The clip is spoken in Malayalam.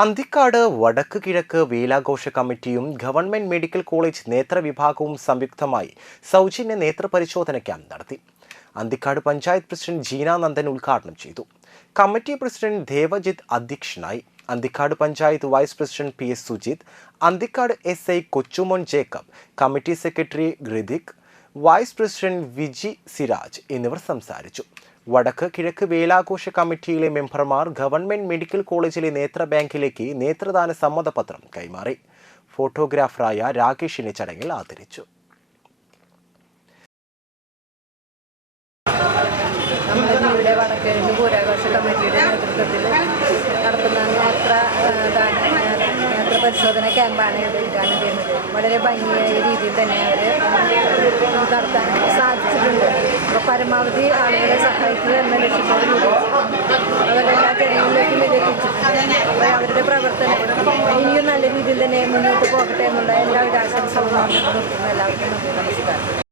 അന്തിക്കാട് വടക്ക് കിഴക്ക് വേലാഘോഷ കമ്മിറ്റിയും ഗവൺമെന്റ് മെഡിക്കൽ കോളേജ് നേത്ര വിഭാഗവും സംയുക്തമായി സൗജന്യ നേത്ര പരിശോധന ക്യാമ്പ് നടത്തി. അന്തിക്കാട് പഞ്ചായത്ത് പ്രസിഡന്റ് ജീനാനന്ദൻ ഉദ്ഘാടനം ചെയ്തു. കമ്മിറ്റി പ്രസിഡന്റ് ദേവജിത്ത് അധ്യക്ഷനായി Anthikad panchayat vice president P S Sujith Anthikad S I Kochumon Jacob committee secretary Hrithik vice president Viji Siraj എന്നിവർ സംസാരിച്ചു. വടക്ക് കിഴക്ക് വേലാഘോഷ കമ്മിറ്റിയിലെ മെമ്പർമാർ ഗവൺമെന്റ് മെഡിക്കൽ കോളേജിലെ നേത്ര ബാങ്കിലേക്ക് നേത്രദാന സമ്മതപത്രം കൈമാറി. ഫോട്ടോഗ്രാഫറായ രാകേഷിനെ ചടങ്ങിൽ ആദരിച്ചു. പരിശോധന ക്യാമ്പാണ് ഇവിടെ ഉദ്ഘാടനം ചെയ്യുന്നത് വളരെ ഭംഗിയായ രീതിയിൽ തന്നെ അവർ നടത്താൻ സാധിച്ചിട്ടുണ്ട്. അപ്പോൾ പരമാവധി ആളുകളെ സഹായിക്കുക എന്ന ലക്ഷ്യത്തോടുകൂടി അവരെല്ലാ ജനങ്ങളിലേക്കും ഇത് എത്തിച്ചിട്ടുണ്ട് അപ്പോൾ അവരുടെ പ്രവർത്തനം ഇനിയും നല്ല രീതിയിൽ തന്നെ മുന്നോട്ട് പോകട്ടെ എന്നുള്ള എല്ലാവിധ ആശംസകളും എല്ലാവർക്കും നമുക്ക് നമസ്കാരം.